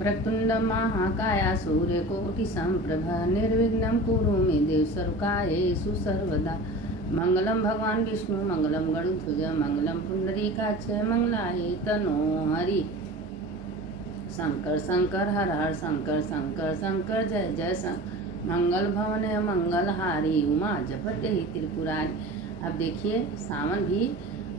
वक्रतुंड महाकाया सूर्यकोटि संप्रभ निर्विघ्नं कुरु मे देव सर्वकार्येषु सर्वदा। मंगलम भगवान विष्णु मंगलम गरुड़ध्वज मंगलम पुंडरीकाक्ष मंगलाय तनो हरि। शंकर शंकर हर हर शंकर शंकर शंकर जय जय शंकर। मंगल भवन मंगलहारी उमा जपते त्रिपुरारी। अब देखिए सावन भी,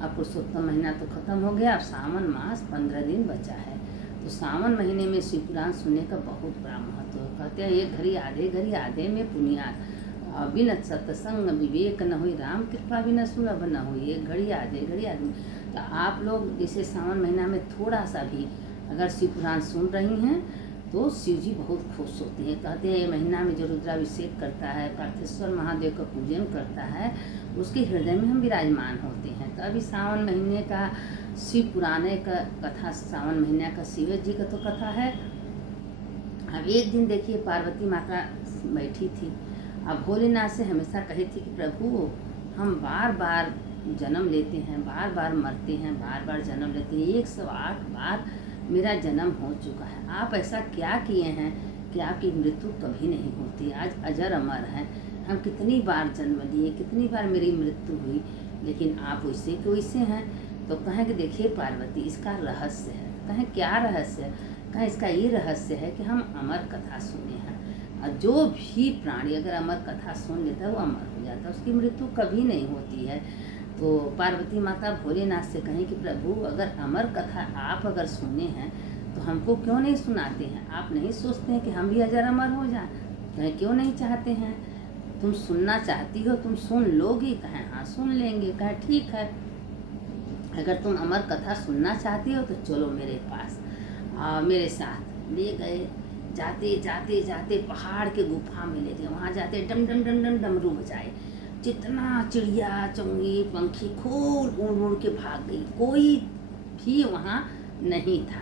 अब पुरुषोत्तम महीना तो खत्म हो गया, अब सावन मास 15 दिन बचा है। तो सावन महीने में शिव पुराण सुनने का बहुत बड़ा महत्व है। कहते हैं एक घड़ी आधे में पुनियाद, बिन सत्संग विवेक न हुई, राम कृपा बिना सुलभ न हुई। एक घड़ी आधे में। तो आप लोग जैसे सावन महीना में थोड़ा सा भी अगर शिव पुराण सुन रही हैं तो शिव जी बहुत खुश होते हैं। कहते हैं ये महीना में जो रुद्राभिषेक करता है, पार्थेश्वर महादेव का पूजन करता है, उसके हृदय में हम विराजमान होते हैं। तो अभी सावन महीने का शिव पुराने का कथा, सावन महीने का शिव जी का तो कथा है। अब एक दिन देखिए पार्वती माता बैठी थी। अब भोलेनाथ से हमेशा कही थी कि प्रभु हम बार बार जन्म लेते हैं, बार बार मरते हैं, बार बार जन्म लेते हैं, 108 बार मेरा जन्म हो चुका है। आप ऐसा क्या किए हैं कि आपकी मृत्यु कभी नहीं होती, आज अजर अमर है। हम कितनी बार जन्म लिए, कितनी बार मेरी मृत्यु हुई, लेकिन आप वैसे के वैसे हैं। तो कहें कि देखिए पार्वती इसका रहस्य है। कहें क्या रहस्य है? कहें इसका ये रहस्य है कि हम अमर कथा सुने हैं, और जो भी प्राणी अगर अमर कथा सुन लेता है वो अमर हो जाता है, उसकी मृत्यु कभी नहीं होती है। तो पार्वती माता भोलेनाथ से कहें कि प्रभु अगर अमर कथा आप अगर सुने हैं तो हमको क्यों नहीं सुनाते हैं? आप नहीं सोचते हैं कि हम भी अजर अमर हो जाएं? कहें क्यों नहीं चाहते हैं? तुम सुनना चाहती हो, तुम सुन लोगी? कहें हाँ सुन लेंगे। कहें ठीक है, अगर तुम अमर कथा सुनना चाहती हो तो चलो मेरे पास, मेरे साथ। ले गए। जाते जाते जाते पहाड़ के गुफा में ले गए। वहाँ जाते डम डम डम डम डमरू बजाए। जितना चिड़िया चौंगी पंखी खूब उड़ उड़ के भाग गई, कोई भी वहाँ नहीं था।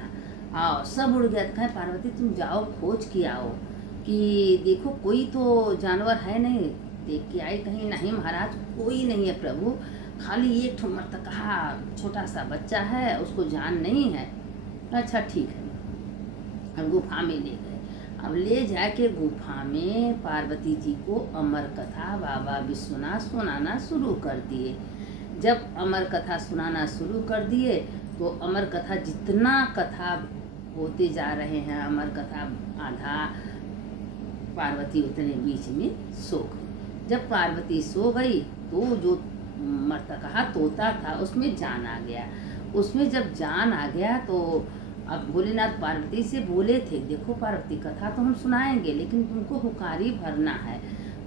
आओ सब उड़ गया। कहें पार्वती तुम जाओ खोज के आओ कि देखो कोई तो जानवर है नहीं। देख के आई, कहीं नहीं महाराज कोई नहीं है प्रभु, खाली एक मरतकहा छोटा सा बच्चा है, उसको जान नहीं है। अच्छा ठीक है। अब गुफा में ले गए। अब ले जाके गुफा में पार्वती जी को अमर कथा बाबा विश्वनाथ सुनाना शुरू कर दिए। जब अमर कथा सुनाना शुरू कर दिए तो अमर कथा जितना कथा होते जा रहे हैं, अमर कथा आधा, पार्वती उतने बीच में सो गई। जब पार्वती सो गई तो जो मरतकहा तोता था उसमें जान आ गया। उसमें जब जान आ गया तो अब भोलेनाथ पार्वती से बोले थे देखो पार्वती कथा तो हम सुनाएंगे लेकिन तुमको हुकारी भरना है।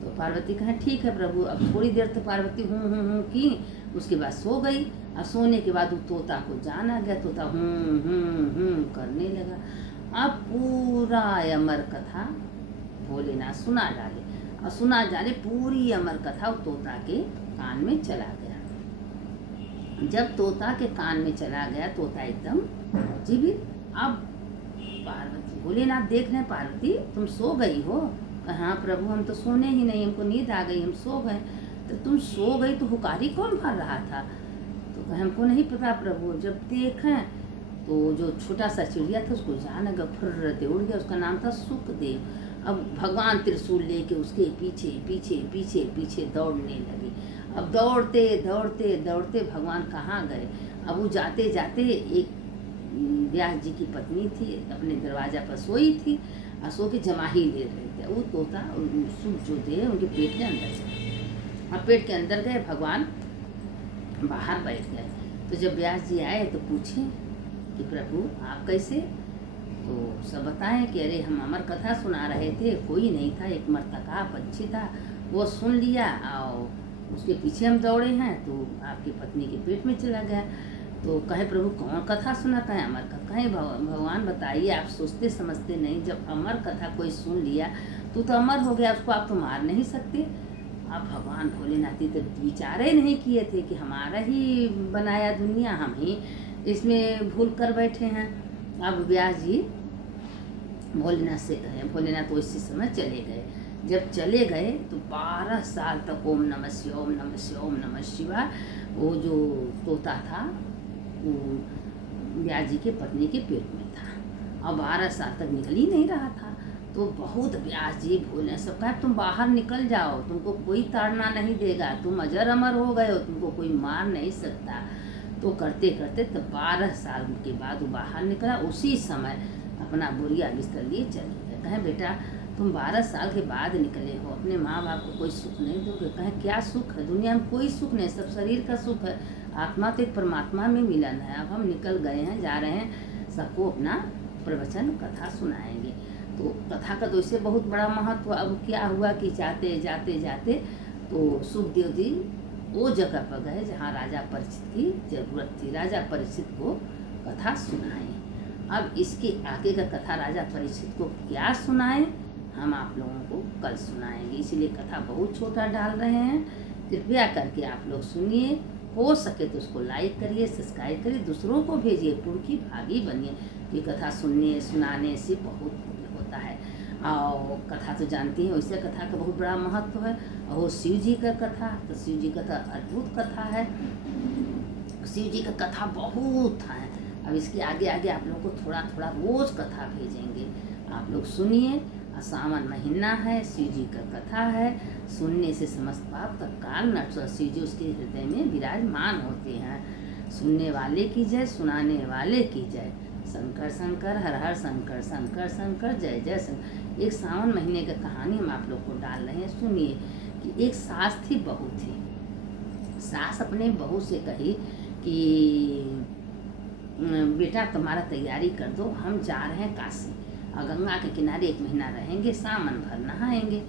तो पार्वती कहे ठीक है प्रभु। अब थोड़ी देर तो पार्वती हूँ की, उसके बाद सो गई। अब सोने के बाद तोता को जान आ गया, तोता हूँ करने लगा। अब पूरा अमर कथा भोलेनाथ सुना डाले, और सुना डाले पूरी अमर कथा तोता के कान में चला गया। जब तोता के कान में चला गया तोता एकदम जीवित। अब पार्वती भोलेनाथ देख रहे पार्वती तुम सो गई हो? हाँ प्रभु हम तो सोने ही नहीं, हमको नींद आ गई, हम सो गए। तो तुम सो गई तो हुकारी कौन भर रहा था? तो कहे हमको नहीं पता प्रभु। जब देखें तो जो छोटा सा चिड़िया था उसको जान लगा, फुर्रते उड़ गया। उसका नाम था सुखदेव। अब भगवान त्रिशूल लेके उसके पीछे पीछे पीछे पीछे दौड़ने लगे। अब दौड़ते दौड़ते दौड़ते भगवान कहाँ गए? अब वो जाते जाते एक व्यास जी की पत्नी थी, अपने दरवाजा पर सोई थी, और सो के जमाही ले रहे थे। वो तोता सुख जो थे उनके पेट के अंदर चले। अब पेट के अंदर गए, भगवान बाहर बैठ गए। तो जब व्यास जी आए तो पूछे कि प्रभु आप कैसे? तो सब बताएं कि अरे हम अमर कथा सुना रहे थे, कोई नहीं था, एक मरतका पंछी था, वो सुन लिया और उसके पीछे हम दौड़े हैं तो आपकी पत्नी के पेट में चला गया। तो कहे प्रभु कौन कथा सुना? कहे अमर कथा। कहे भगवान बताइए, आप सोचते समझते नहीं, जब अमर कथा कोई सुन लिया तो अमर हो गया, उसको आप तो मार नहीं सकते। अब भगवान भोलेनाथ तो विचार ही नहीं किए थे कि हमारा ही बनाया दुनिया, हम ही इसमें भूल कर बैठे हैं। अब व्यास जी भोलेनाथ से कहे, भोलेनाथ तो इसी समय चले गए। जब चले गए तो 12 साल तक ओम नमः शिवाय ओम नमः शिवाय ओम नमः शिवाय वो जो तोता था वो व्यास जी के पत्नी के पेट में था। और 12 साल तक निकल ही नहीं रहा था। तो बहुत व्यास जी भोले सब कहा तुम बाहर निकल जाओ, तुमको कोई ताड़ना नहीं देगा, तुम अजर अमर हो गए हो, तुमको कोई मार नहीं सकता। तो करते करते तब 12 साल के बाद वो बाहर निकला। उसी समय अपना बोरिया बिस्तर लिए चले गए। कहें बेटा तुम 12 साल के बाद निकले हो, अपने माँ बाप को कोई सुख नहीं दोगे? कहें क्या सुख है, दुनिया में कोई सुख नहीं, सब शरीर का सुख है, आत्मा तो एक परमात्मा में मिलन है। अब हम निकल गए हैं, जा रहे हैं, सबको अपना प्रवचन कथा सुनाएंगे। तो कथा का तो इससे बहुत बड़ा महत्व। अब क्या हुआ कि जाते जाते जाते तो सुखदेव जी वो जगह पर गए जहाँ राजा परीक्षित की जरूरत थी। राजा परीक्षित को कथा सुनाए। अब इसके आगे का कथा राजा परीक्षित को क्या सुनाए हम आप लोगों को कल सुनाएंगे, इसीलिए कथा बहुत छोटा डाल रहे हैं। कृपया करके आप लोग सुनिए, हो सके तो उसको लाइक करिए, सब्सक्राइब करिए, दूसरों को भेजिए, पुरखी भागी बनिए। ये कथा सुनने सुनाने से बहुत पुण्य होता है। और कथा तो जानती हैं, वैसे कथा का बहुत बड़ा महत्व है। और वो शिव जी का कथा, तो शिव जी का तो अद्भुत कथा है, शिव जी का कथा बहुत है। अब इसके आगे आगे आप लोगों को थोड़ा थोड़ा रोज कथा भेजेंगे, आप लोग सुनिए। सावन महीना है, शिव जी का कथा है, सुनने से समस्त पाप तत्काल नष्ट। शिव जी उसके हृदय में विराजमान होते हैं। सुनने वाले की जय, सुनाने वाले की जय। शंकर शंकर हर हर शंकर, शंकर शंकर जय जय शंकर। एक सावन महीने का कहानी हम आप लोग को डाल रहे हैं, सुनिए। कि एक सास थी, बहू थी। सास अपने बहू से कही कि बेटा तुम्हारा तैयारी कर दो, हम जा रहे हैं काशी और गंगा के किनारे 1 महीना रहेंगे, सावन भर नहाएंगे।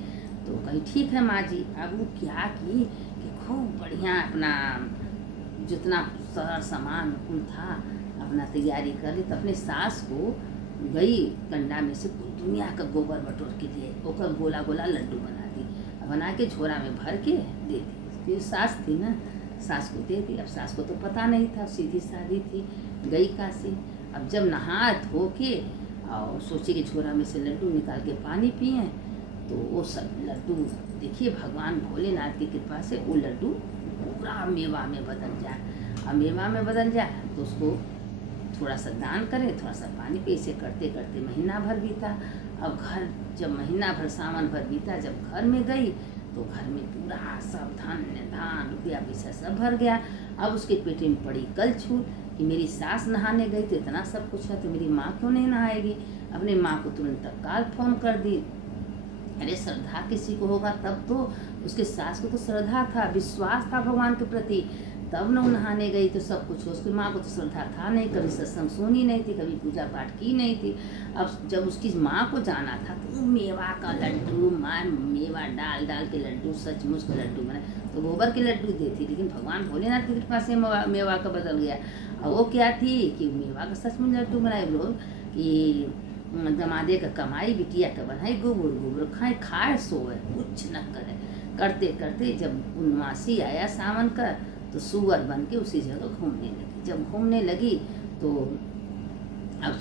तो कही ठीक है माँ जी। अब वो क्या की कि खूब बढ़िया अपना जितना सारा सामान कुल था अपना तैयारी कर ली। तो अपने सास को गई कंडा में से दुनिया का गोबर बटोर के लिए ओकर गोला गोला लड्डू बना दी, बना के झोरा में भर के दे दी। सास थी ना, सास को दे दी। अब सास को तो पता नहीं था, सीधी सादी थी, गई काशी। अब जब नहा धो के और सोचे कि झोरा में से लड्डू निकाल के पानी पिए, तो वो सब लड्डू देखिए भगवान भोलेनाथ की कृपा से वो लड्डू पूरा मेवा में बदल जाए। अब मेवा में बदल जाए तो उसको थोड़ा सा दान करें, थोड़ा सा पानी पे, इसे करते करते महीना भर बीता। अब घर जब महीना भर सावन भर बीता, जब घर में गई तो घर में पूरा सब धान रुपया पैसा सब भर गया। अब उसके पेट में पड़ी कलछूल कि मेरी सास नहाने गई तो इतना सब कुछ है, तो मेरी माँ क्यों नहीं नहाएगी। अपने माँ को तुरंत तत्काल फोन कर दी। अरे श्रद्धा किसी को होगा तब तो, उसके सास को तो श्रद्धा था, विश्वास था भगवान के प्रति, तब न नहाने गई तो सब कुछ हो। उसकी माँ को तो श्रद्धा था नहीं, कभी सत्संग सुनी नहीं थी, कभी पूजा पाठ की नहीं थी। अब जब उसकी माँ को जाना था तो मेवा का लड्डू, माँ मेवा डाल डाल के लड्डू, सचमुच का लड्डू बनाए। तो गोबर के लड्डू देती, लेकिन भगवान भोलेनाथ की कृपा से मेवा का बदल गया। और वो क्या थी कि मेवा का सचमुच लड्डू बनाए लोग कि दमादे का कमाई, बिटिया का बनाई, गोबर गोबर खाए, खाए सोए, कुछ न करे। करते करते जब उनवासी आया सावन का, तो सुअर बन के उसी जगह घूमने लगी। जब घूमने लगी तो अब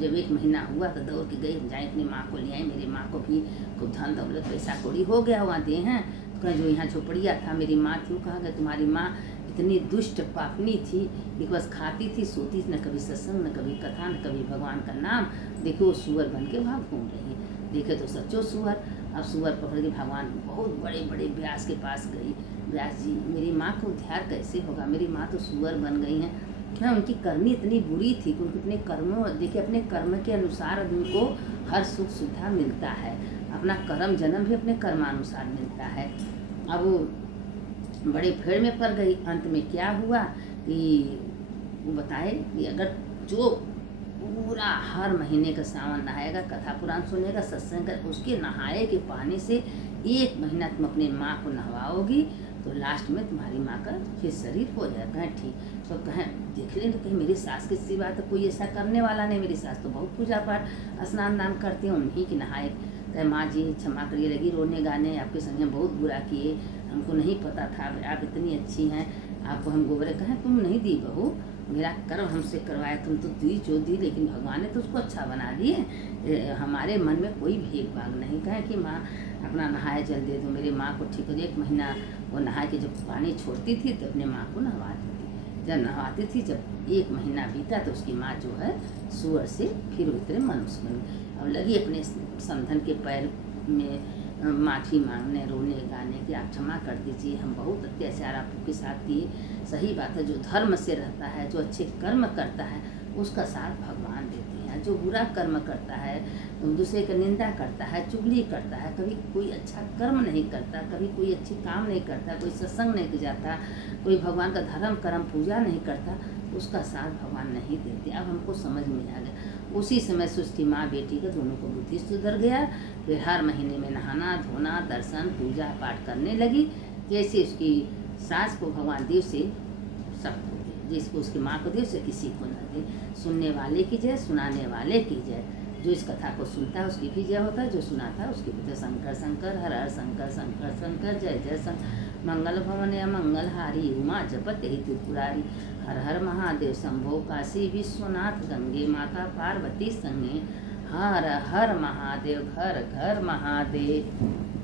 जब 1 महीना हुआ तो दौड़ के गई, जाए अपनी माँ को ले आई। मेरी माँ को भी खूब धन दौलत पैसा कौड़ी हो गया वहाँ दे हैं। तो कहें जो यहाँ झोपड़िया था मेरी माँ थी, वो कहा गया तुम्हारी माँ इतनी दुष्ट पापनी थी कि बस खाती थी सोती थी, न कभी सत्संग, न कभी कथा, न कभी भगवान का नाम। देखो वो सुअर बन के वहाँ घूम रही है। देखे तो सच्चो सुअर। अब सुअर पकड़ के भगवान बहुत बड़े बड़े व्यास के पास गई। व्यास जी मेरी माँ को उद्धार कैसे होगा, मेरी माँ तो सुअर बन गई हैं। क्या उनकी करनी इतनी बुरी थी कि उनके अपने कर्मों, देखिए अपने कर्म के अनुसार आदमी को हर सुख सुविधा मिलता है, अपना कर्म जन्म भी अपने कर्मानुसार मिलता है। अब वो बड़े फेड़ में पड़ गई। अंत में क्या हुआ कि वो बताए कि अगर जो पूरा हर महीने का सावन नहाएगा, कथा पुराण सुनेगा, सत्संग कर, उसके नहाए के पानी से 1 महीना तुम अपनी माँ को नहवाओगी तो लास्ट में तुम्हारी माँ का फिर शरीर हो जाएगा। कहें ठीक। तो कहें देख लें, तो कहीं मेरी सास की सिवा तो कोई ऐसा करने वाला नहीं, मेरी सास तो बहुत पूजा पाठ स्नान दान करती हैं, उन्हीं की नहाए। कहे माँ जी क्षमा करिए, लगी रोने गाने, आपके संग हम बहुत बुरा किए, हमको नहीं पता था, आप इतनी अच्छी हैं, आपको हम गोबर। कहें तुम नहीं दी बहू, मेरा कर्म हमसे करवाया, तुम तो दी जो दी, लेकिन भगवान ने तो उसको अच्छा बना दिए, हमारे मन में कोई भेदभाव नहीं। कहें कि माँ अपना नहाए जल दे दो, मेरी माँ को ठीक हो जाए। 1 महीना वो नहा के जब पानी छोड़ती थी तो अपने माँ को नहवा देती। जब नहवाती थी, जब 1 महीना बीता तो उसकी माँ जो है सूअर से फिर उतरे मनुष्य में और लगी अपने समधन के पैर में माफ़ी मांगने, रोने गाने कि आप क्षमा कर दीजिए, हम बहुत अत्याचार आपके साथ किए। सही बात है, जो धर्म से रहता है, जो अच्छे कर्म करता है, उसका साथ भगवान देते हैं। जो बुरा कर्म करता है, दूसरे का निंदा करता है, चुगली करता है, कभी कोई अच्छा कर्म नहीं करता, कभी कोई अच्छी काम नहीं करता, कोई सत्संग नहीं जाता, कोई भगवान का धर्म कर्म पूजा नहीं करता, उसका साथ भगवान नहीं देते। अब हमको समझ में आ गया। उसी समय से उसकी माँ बेटी का दोनों को बुद्धि सुधर गया। फिर हर महीने में नहाना धोना, दर्शन पूजा पाठ करने लगी। जैसे उसकी सास को भगवान देव से शक्त हो गई, जिसको उसकी माँ को देव से किसी को न दे। सुनने वाले की जय, सुनाने वाले की जय। जो इस कथा को सुनता है उसकी भी जय होता है, जो सुनाता है उसकी भी जय। शंकर शंकर हर हर शंकर शंकर शंकर जय जय शंकर। मंगल भवन या मंगलहारी, उमा जपत ही त्रिपुरारी। हर हर महादेव शंभो काशी विश्वनाथ, गंगे माता पार्वती संगे। हर हर महादेव, घर घर महादेव।